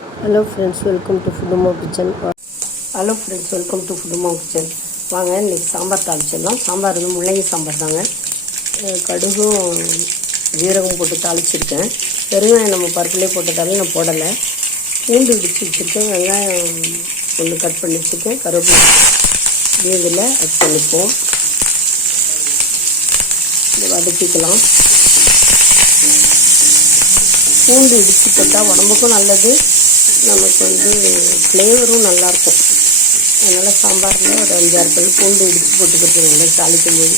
Hello friends, welcome to ஃபுட்டுமோ kitchen. வாங்க இன்றைக்கி சாம்பார் தாளிச்சிடலாம். சாம்பார் வந்து முள்ளங்கி சாம்பார் தாங்க. கடுகும் ஜீரகம் போட்டு தாளிச்சிருக்கேன். பெருங்காயம் நம்ம பருப்புலேயே போட்டதால நான் போடலை. பூண்டு இடித்து வச்சுருக்கேன். வெங்காயம் ஒன்று கட் பண்ணி வச்சுருக்கேன். கருவேப்பிலை இதில் ஆட் பண்ணிப்போம். இதை வதக்கிக்கலாம். பூண்டு இடித்து போட்டால் உடம்புக்கும் நல்லது, நமக்கு வந்து ஃப்ளேவரும் நல்லாயிருக்கும். அதனால் சாம்பாரில் ஒரு 5-6 பல் பூண்டு இடித்து போட்டுக்கிறது நல்லது தாளிக்கும் போது.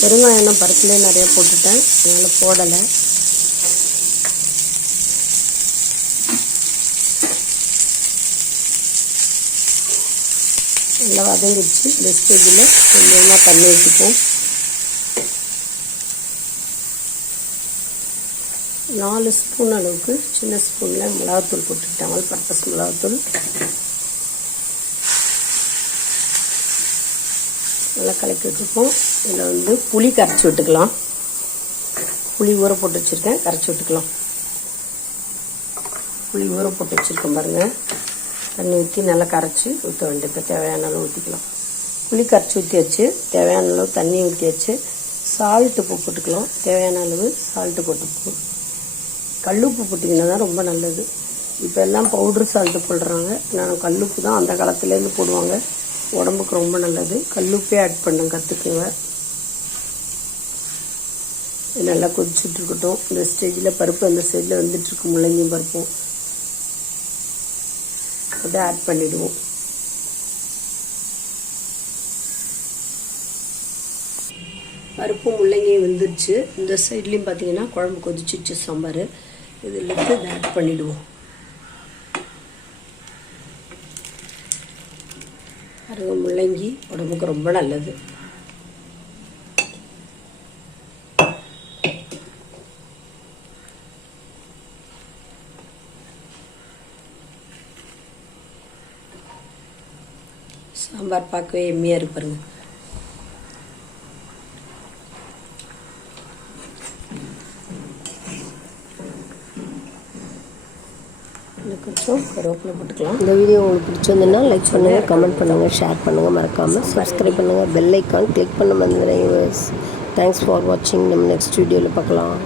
பெருங்காயம் பருப்புலேயே நிறையா போட்டுட்டேன், அதனால் போடலை. நல்லா வதங்கிடுச்சு. இந்த ஸ்டேஜில் கொஞ்சமாக தண்ணி ஊற்றிப்போம். 4 ஸ்பூன் அளவுக்கு சின்ன ஸ்பூனில் மிளகாத்தூள் போட்டுக்கிட்டேன். ஆல் பர்பஸ் மிளகாத்தூள் நல்லா கலக்கி வச்சுப்போம். இதில் வந்து புளி கரைச்சி விட்டுக்கலாம். புளி ஊற போட்டு வச்சுருக்கேன், கரைச்சி விட்டுக்கலாம். புளி ஊற போட்டு வச்சுருக்கேன் பாருங்கள். தண்ணி ஊற்றி நல்லா கரைச்சி ஊற்ற வேண்டியது. தேவையான அளவு ஊற்றிக்கலாம். புளி கரைச்சி ஊற்றியாச்சு. தேவையான அளவு தண்ணி ஊற்றியாச்சு. சால்ட்டு போட்டுக்கலாம். தேவையான அளவு சால்ட்டு போட்டுப்போம். கல்லுப்பு போட்டிங்கன்னா தான் ரொம்ப நல்லது. இப்போ எல்லாம் பவுட்ரு சால்ட்டு போடுறாங்க. நான் கல்லுப்பு தான் அந்த காலத்துலேருந்து போடுவாங்க. உடம்புக்கு ரொம்ப நல்லது. கல்லுப்பே ஆட் பண்ண கற்றுக்குங்க. நல்லா கொதிச்சுட்ருக்கட்டும். இந்த ஸ்டேஜில் பருப்பு அந்த சைடில் வந்துட்டுருக்கு. முள்ளங்கியும் பருப்பும் அதை ஆட் பண்ணிவிடுவோம். பருப்பும் முள்ளங்கியும் வெந்துருச்சு. இந்த சைட்லேயும் பார்த்தீங்கன்னா குழம்பு கொதிச்சிச்சு சாம்பார். இதில் இதை ஆட் பண்ணிவிடுவோம். பாருங்க, முள்ளங்கி உடம்புக்கு ரொம்ப நல்லது. சாம்பார் பார்க்கவே எம்மியாக இருக்கு பாருங்க. கொஞ்சம் கருவேப்பிலை போட்டுக்கலாம். இந்த வீடியோ உங்களுக்கு பிடிச்சிருந்ததுன்னா லைக் பண்ணுங்கள், கமெண்ட் பண்ணுங்கள், ஷேர் பண்ணுங்கள். மறக்காமல் சப்ஸ்கிரைப் பண்ணுங்கள். பெல் ஐக்கான் கிளிக் பண்ண மறந்துடுங்க. தேங்க்ஸ் ஃபார் வாட்சிங். நம்ம நெக்ஸ்ட் வீடியோவில் பார்க்கலாம்.